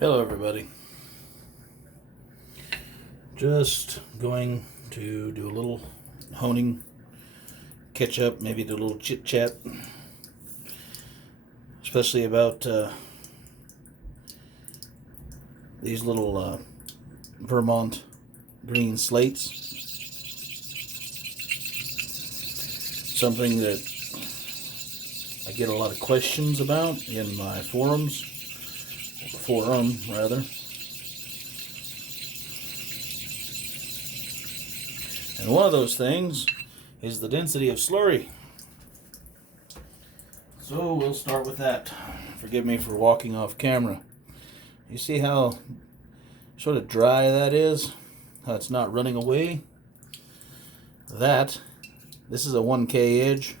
Hello everybody. Just going to do a little honing, catch up, maybe do a little chit chat, especially about these little Vermont green slates. Something that I get a lot of questions about in my forum rather. And one of those things is the density of slurry. So we'll start with that. Forgive me for walking off camera. You see how sort of dry that is? How it's not running away? This is a 1K edge.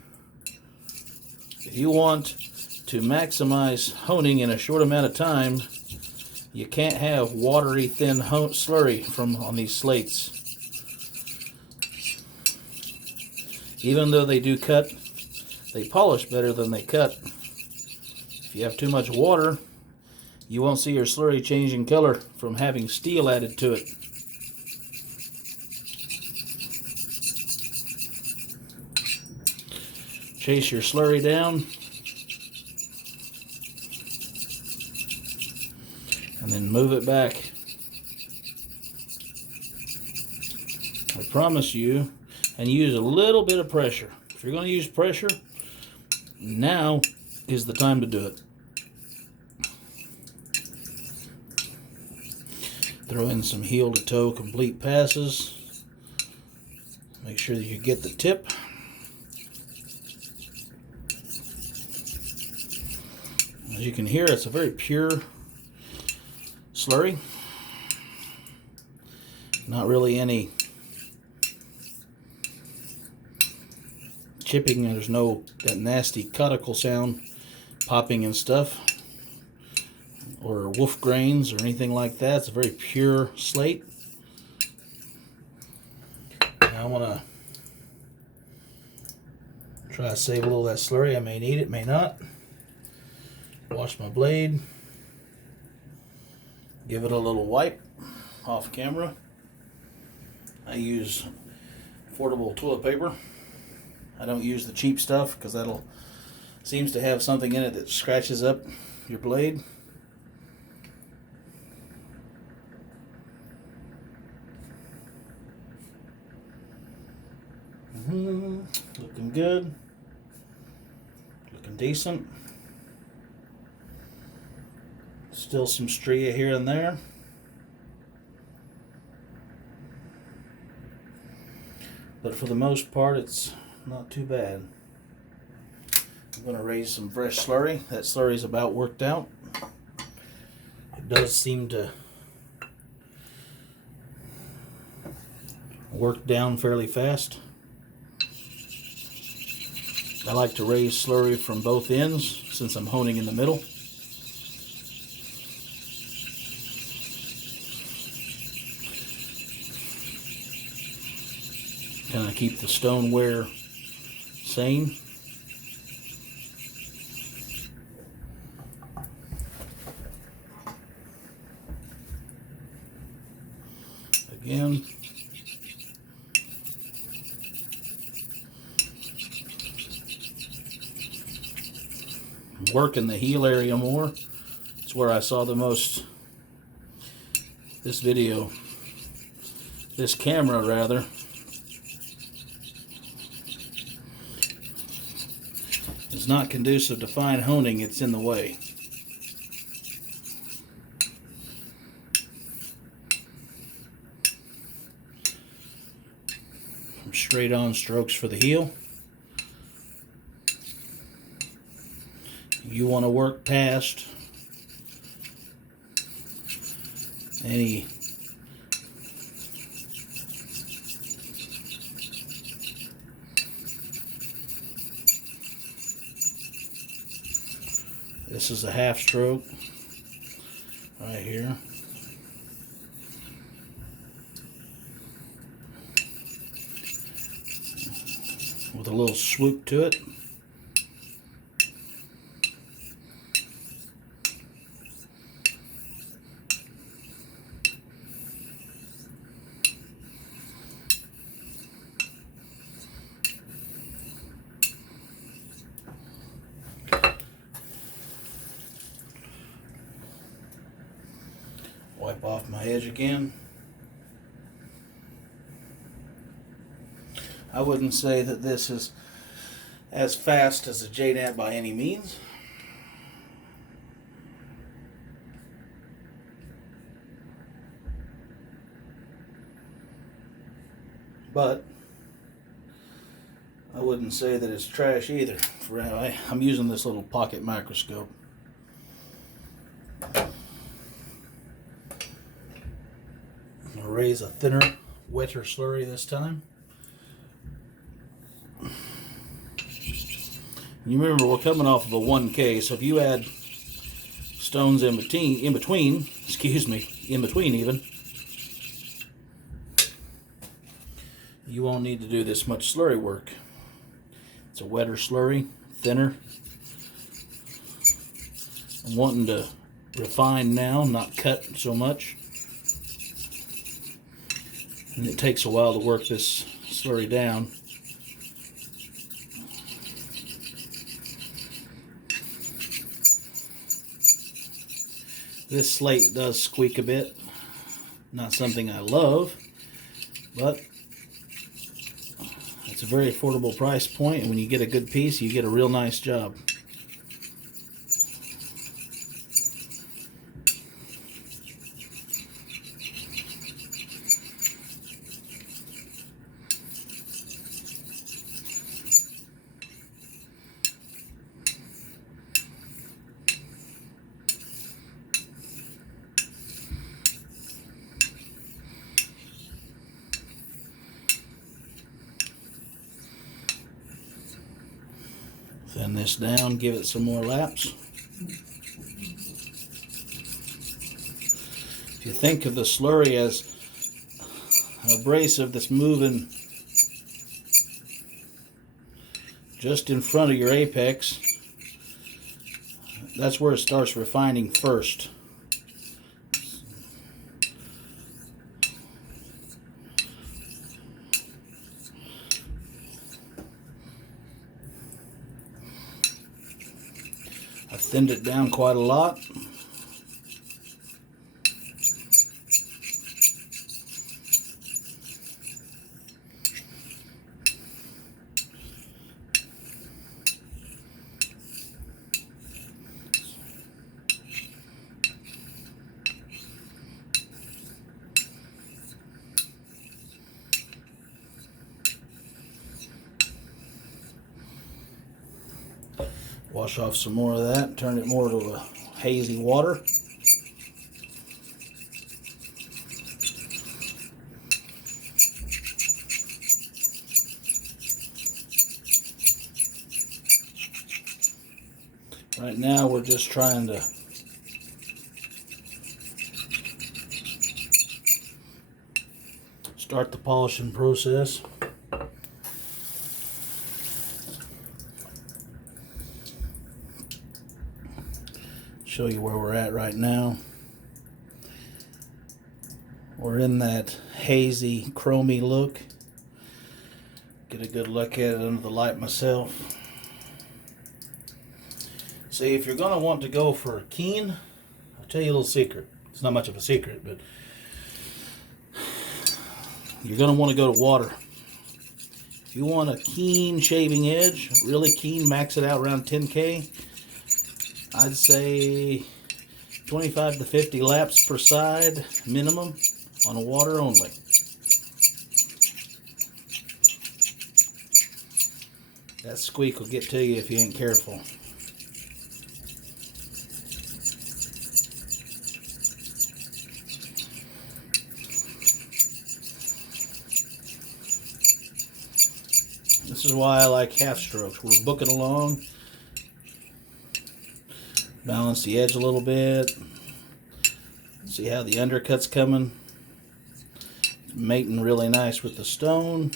If you want to maximize honing in a short amount of time, you can't have watery thin slurry on these slates. Even though they do cut, they polish better than they cut. If you have too much water, you won't see your slurry changing color from having steel added to it. Chase your slurry down, and then move it back. I promise you, and use a little bit of pressure. If you're going to use pressure, now is the time to do it. Throw in some heel to toe complete passes. Make sure that you get the tip. As you can hear, it's a very pure slurry. Not really any chipping. There's no that nasty cuticle sound popping and stuff, or wolf grains or anything like that. It's a very pure slate. Now I want to try to save a little of that slurry. I may need it, may not. Wash my blade. Give it a little wipe off camera. I use affordable toilet paper. I don't use the cheap stuff because seems to have something in it that scratches up your blade. Looking good. Looking decent. Still some stria here and there. But for the most part, it's not too bad. I'm going to raise some fresh slurry. That slurry is about worked out. It does seem to work down fairly fast. I like to raise slurry from both ends since I'm honing in the middle. Kind of keep the stoneware sane. Again. Working the heel area more. It's where I saw the most. This camera rather, is not conducive to fine honing. It's in the way. Straight on strokes for the heel. You want to work past any this is a half stroke right here. With a little swoop to it. Wipe off my edge again. I wouldn't say that this is as fast as a JNAT by any means. But I wouldn't say that it's trash either. I'm using this little pocket microscope. I'm going to raise a thinner, wetter slurry this time. You remember we're coming off of a 1K, so if you add stones in between even, you won't need to do this much slurry work. It's a wetter slurry, thinner. I'm wanting to refine now, not cut so much. And it takes a while to work this slurry down. This slate does squeak a bit. Not something I love, but it's a very affordable price point, and when you get a good piece, you get a real nice job. Thin this down, give it some more laps. If you think of the slurry as an abrasive that's moving just in front of your apex, that's where it starts refining first. I thinned it down quite a lot. Wash off some more of that, turn it more to a hazy water. Right now we're just trying to start the polishing process. Show you where we're at right now. We're in that hazy, chromy look. Get a good look at it under the light myself. See, if you're going to want to go for keen, I'll tell you a little secret. It's not much of a secret, but you're going to want to go to water. If you want a keen shaving edge, really keen, max it out around 10K. I'd say 25 to 50 laps per side minimum on a water only. That squeak will get to you if you ain't careful. This is why I like half strokes. We're booking along. Balance the edge a little bit. See how the undercut's coming. It's mating really nice with the stone.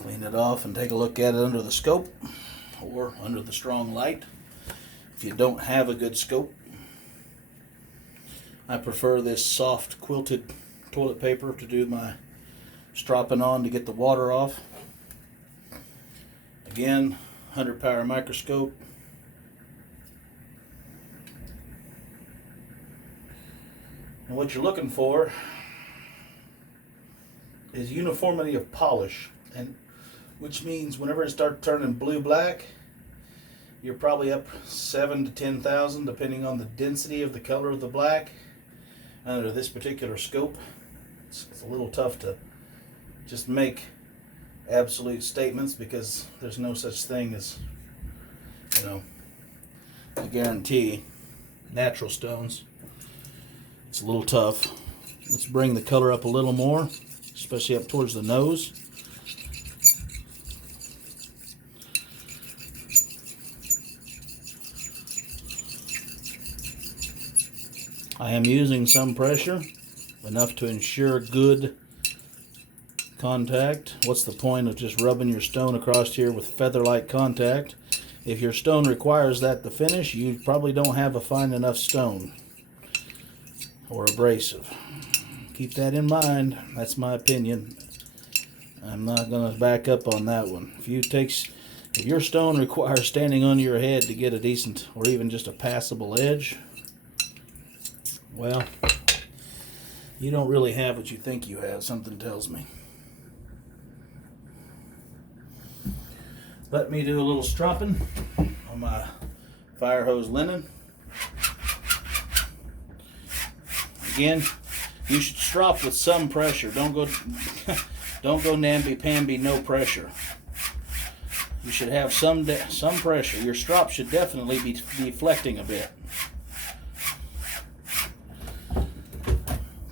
Clean it off and take a look at it under the scope or under the strong light if you don't have a good scope. I prefer this soft quilted toilet paper to do my stropping on to get the water off. Again, 100 power microscope. And what you're looking for is uniformity of polish, and which means whenever it starts turning blue-black, you're probably up 7 to 10,000 depending on the density of the color of the black. Under this particular scope, it's a little tough to just make absolute statements because there's no such thing as, I guarantee natural stones. It's a little tough. Let's bring the color up a little more, especially up towards the nose. I am using some pressure, enough to ensure good contact. What's the point of just rubbing your stone across here with feather-like contact? If your stone requires that to finish, you probably don't have a fine enough stone or abrasive. Keep that in mind. That's my opinion. I'm not going to back up on that one. If your stone requires standing on your head to get a decent or even just a passable edge, well, you don't really have what you think you have, something tells me. Let me do a little stropping on my fire hose linen. Again, you should strop with some pressure. Don't go namby-pamby, no pressure. You should have some pressure. Your strop should definitely be deflecting a bit.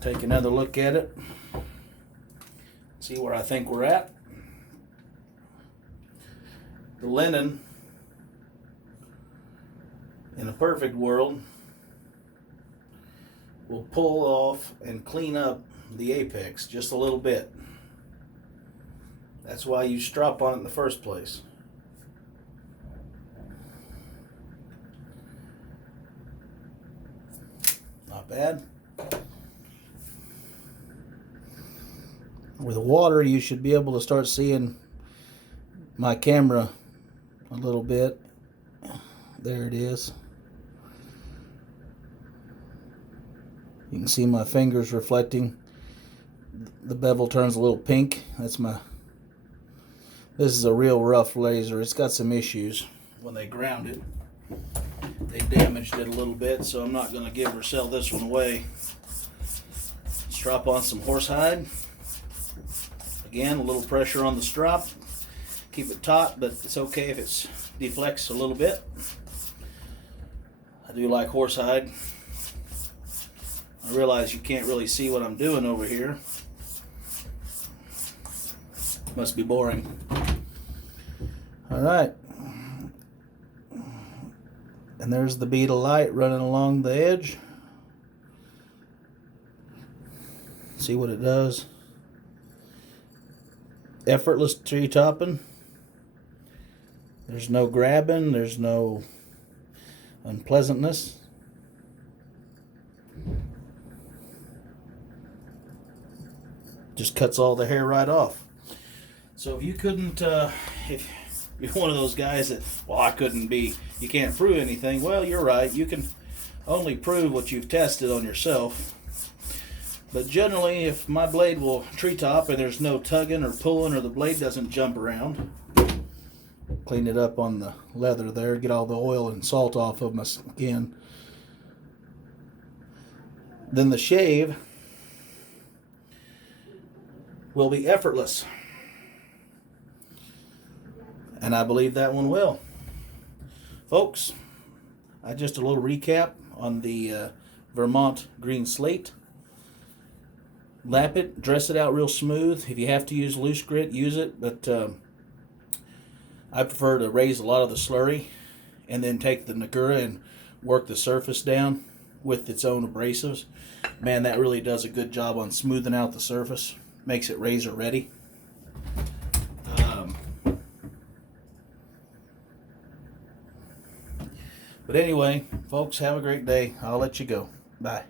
Take another look at it. See where I think we're at. The linen, in a perfect world, will pull off and clean up the apex just a little bit. That's why you strop on it in the first place. Not bad. With water, you should be able to start seeing my camera a little bit. There it is. You can see my fingers reflecting. The bevel turns a little pink. This is a real rough laser. It's got some issues. When they ground it, they damaged it a little bit, so I'm not going to give or sell this one away. Strap on some horsehide. Again, a little pressure on the strop. Keep it taut, but it's okay if it deflects a little bit. I do like horsehide. I realize you can't really see what I'm doing over here. Must be boring. All right. And there's the bead of light running along the edge. See what it does. Effortless tree topping. There's no grabbing. There's no unpleasantness. Just cuts all the hair right off. So if you couldn't, if you're one of those guys that, you can't prove anything. Well, you're right. You can only prove what you've tested on yourself. But generally, if my blade will tree top and there's no tugging or pulling or the blade doesn't jump around, clean it up on the leather there, get all the oil and salt off of my skin. Then the shave will be effortless. And I believe that one will. Folks, just a little recap on the Vermont green slate. Lap it, dress it out real smooth. If you have to use loose grit, use it, but I prefer to raise a lot of the slurry and then take the Mccullough and work the surface down with its own abrasives. Man, that really does a good job on smoothing out the surface. Makes it razor ready. But anyway, folks, have a great day. I'll let you go. Bye.